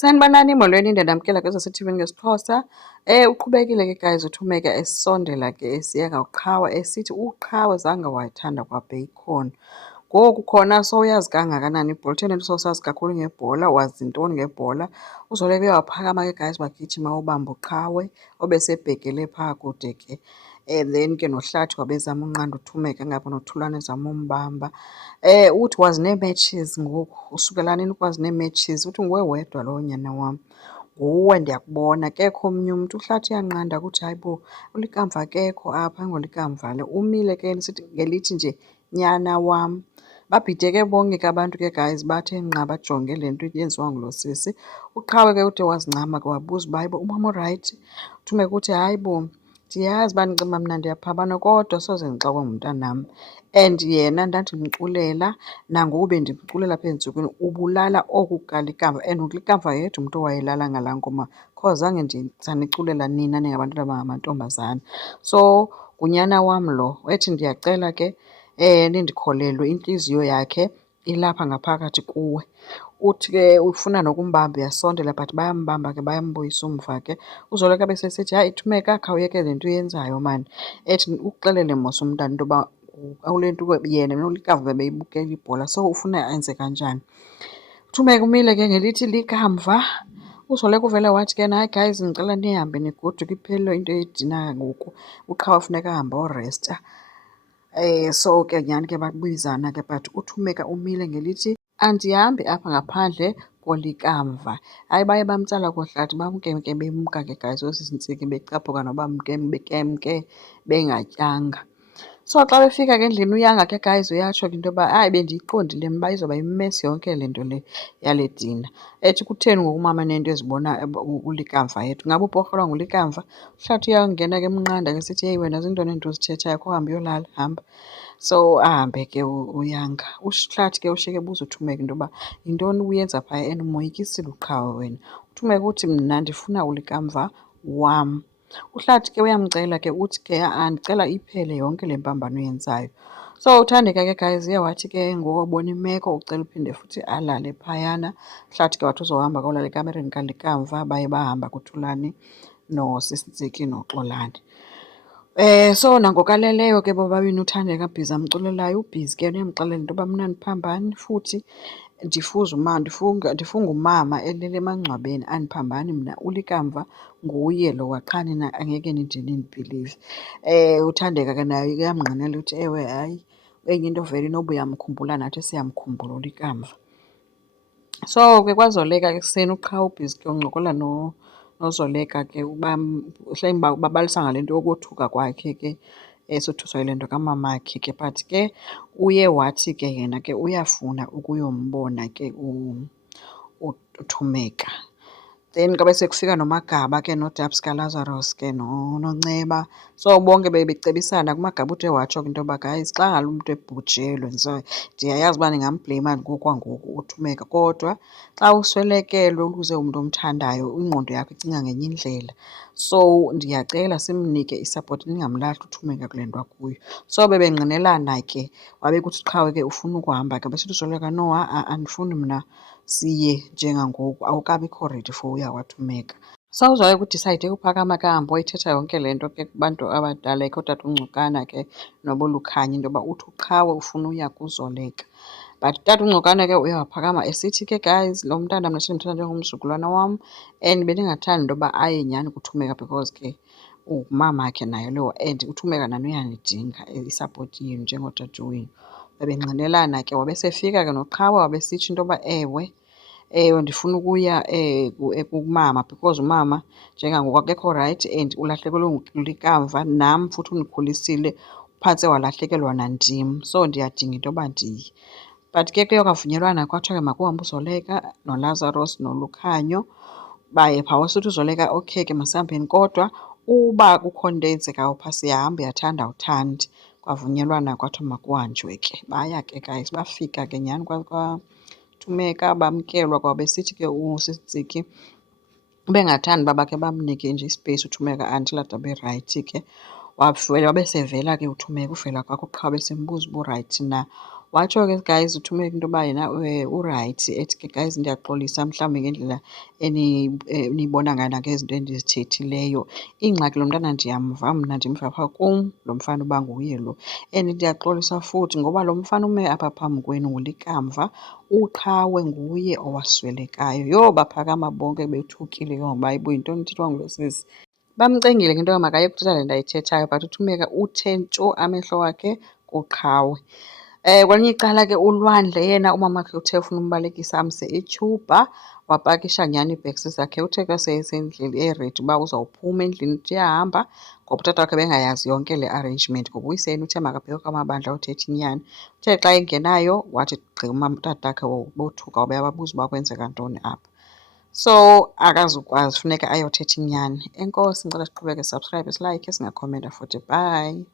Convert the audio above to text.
Sanibonani, molweni, ndiyamkela kwezaseTV ngesiXhosa. Uqhubekile ke guys uThumeka esondela ke esiyeka uQhawe esithi uQhawe zange wayithanda kwaBacon. Ngoku khona sowuyazi kangakanani ibhola, utheni sowusazi kakhulu ngebhola, wazi ntoni ngebhola. UZoleka uye waphakama ke guys wagijima ubamba uQhawe obesebhekele phaa kude ke. And then ke noHlathi wabezama unqanda uThumeka ngapha noThulane ezama umbamba. Uthi wazi nee-matches ngoku, usukela nini ukwazi nee-matches? Uthi nguwe wedwa lowo nyana wam. Nguwe ndiyakubona, akekho omnye umntu. UHlathi uyanqanda kuthi hayi bo, ulikamva akekho apha, ayingolikamva le. Umile ke nisithi ngelithi nje nyana wam. Babhide bonke ke abantu ke guys bathe nqa bajonge le nto yenziwa ngulo sisi. UQhawe ke ude wazincama ke wabuza uba hayi bo umama orayithi? UThumeka uthi hayi bo, ndiyazi uba nicinga mna ndiyaphabana kodwa soze ndixakwe ngumntanam. And yena ndandimculela, nangoku bendimculela apha ezintsukwini, ubulala oku kukalikamva. And ulikamva yedwa umntu owayelala ngalaa ngoma because zange ndaniculela nina ningabantwana abangamantombazana. So ngunyana wam lo ethi ndiyacela ke nindikholelwe, intliziyo yakhe ilapha ngaphakathi kuwe. Uthi ke ufuna nokumbamba uyasondela but bayambamba ke bayambuyisa umva ke. UZoleka besesithi hayi Thumeka khawuyeke le nto uyenzayo maan. Ethi uxelele mos umntana into yoba kule nto yena nolikamva bebeyibukela ibhola so ufuna enze kanjani. UThumeka umile ke ngelithi likamva. UZoleka uvele wathi ke hayi guys ndicela nihambe nigoduke iphelile into yedina ngoku. UQhawe funeka ahambe oresta. So ke nyhani ke babuyizana ke but uThumeka umile ngelithi andihambi apha ngaphandle kolikamva. Hayi baye bamtsala koHlathi bamkemke bemka ke guys oosisi Ntsiki becaphuka noba bekemke bengatyanga. So xa befika ke endlini uyanga ke guys uyatsho ke into yoba hayi bendiyiqondile mba izoba yimesi yonke le nto le yale dina. Ethi kutheni ngoku umama neento ezibona ulikamva yedwa? Ingaba uporholwa ngulikamva? UHlathi uyangena ke emnqanda ke esithi heyi wena zintoni ezi nto uzithethayo kho hamba uyolala hamba. So ahambe ke uyanga. UHlathi ke ushiyeke ebuza uThumeka into yoba yintoni uyenza phaya and umoyikisile uQhawe wena. UThumeka uthi mna ndifuna ulikamva wam. UHlathi ke uyamcela ke uthi ke ha-a ndicela iphele yonke le mbambano uyenzayo. So uThandeka ke guys uye wathi ke ngoku wabona imeko ucela uphinde futhi alale phayana. UHlathi ke wathi uzohamba kayolala ekamereni kalikamva baye bahamba kuThulane nosisi Ntsiki noXolani. So nangokaleleyo ke bobabini uThandeka bhizi amculelayo, ubhizi ke uyamxelela into yoba mna andiphambani futhi ndifunga umama elele emangcwabeni, andiphambani mna. Ulikamva nguye lowa qha nina angeke nide nindibhilive. UThandeka ke naye uyamngqinela uthi ewe hayi enye into vele inoba uyamkhumbula nathi siyamkhumbula ulikamva. So ke kwaZoleka ke ekuseni uQhawe ubhizi ke uncokola noZoleka ke uba mhlawumbi babalisa ngale nto yokothuka kwakhe ke esothuswa yile nto kamamakhe ke. But ke uye wathi ke yena ke uyafuna ukuyombona ke uThumeka. Then xa besekufika noMagaba ke noDabs kaLazarus ke noNoceba, so bonke becebisana kuMagaba ude watsho ke into yoba guys xa ngalo umntu ebhujelwe ndiyayazi uba ningambleyima ngokwangoku uThumeka kodwa xa uswelekelwe uluze umntu omthandayo ingqondo yakho icinga ngenye indlela. So ndiyacela simnike isapoti ningamlahli uThumeka kule nto akuyo. So bebengqinelana ke wabe kuthi uQhawe ke ufuna ukuhamba ke besithi uZoleka no ha-a andifuni mna siye njengangoku awukabikho ready for uya kwaThumeka. So uZoleka udisayide uphakama kahambe wayithetha yonke le nto ke kubantu abadala ke ootata uNgcukana ke noBolukhanya into yoba uthi uQhawe ufuna uya kuZoleka. But utata uNgcukana ke uye waphakama esithi ke guys lo mntana mna sendimthatha njengomzukulwana wam and bendingathanda into yoba aye nyhani kuThumeka because ke ungumamakhe naye lowo and uThumeka nani uyanidinga isapoti yenu njengootata wenu. Bebengqinelana ke wabesefika ke noQhawe wabesitsho into yoba ewe ndifuna ukuya kumama because umama njengangoku akekho rayithi and ulahlekelwe ngulikamva, nam futhi undikhulisile uphantse walahlekelwa nandim. So ndiyadinga into yoba ndiye. But ke kuye kwavunyelwana kwathiwa ke makuhambe uZoleka noLazarus noLukhanyo baye phaa. Wasuthi uZoleka okay ke masihambeni kodwa uba kukhona into eyenzekayo phaa siyahamba, uyathanda awuthandi. Kwavunyelwana kwathiwa makuhanjwe ke. Baya ke guys bafika ke nyhani kwaThumeka bamkelwa kwabesithi ke usisi Ntsiki ubengathandi uba bakhe bamnike nje ispace uThumeka until ade abe rayithi ke. Wabesevela ke uThumeka uvela kwakhe uQhawe besembuza uba urayithi na. Watsho ke guys uThumeka into yoba yena urayithi, ethi ke guys ndiyaxolisa mhlawumbi ngendlela enibona ngayo nangezinto endizithethileyo. Ingxaki lo mntana ndiyamva, mna ndimva apha kum lo mfana uba nguye lo. And ndiyaxolisa futhi ngoba lo mfana ume apha phambi kwenu ulikamva, uqhawe nguye owaswelekayo. Yho, baphakama bonke bethukile ke ngoku uba hayibo yintoni ithethwa ngulo sisi. Bamcengile ke into yoba makayeke ukuthetha le nto ayithethayo but uThumeka uthe ntsho amehlo wakhe kuqhawe. Kwelinye icala ke uLwandle yena umamakhe uthe ufuna umbalekisa amse eTyhuba, wapakisha nyhani ii-bags zakhe. Uthe xa seyesendlini eredi uba uzawuphuma endlini uyahamba ngoba utata wakhe bengayazi yonke le arrangement. Ngoku uyiseni uthe makabheke kwamabandla ayothetha inyani. Uthe xa engenayo wathi gqima utatakhe bothuka wabe uyababuza uba kwenzeka ntoni apha. So akazukwazi, funeka ayothetha inyani. Enkosi, ndicela siqhubeke, subscribe, silike, singakhomenta futhi. Bye.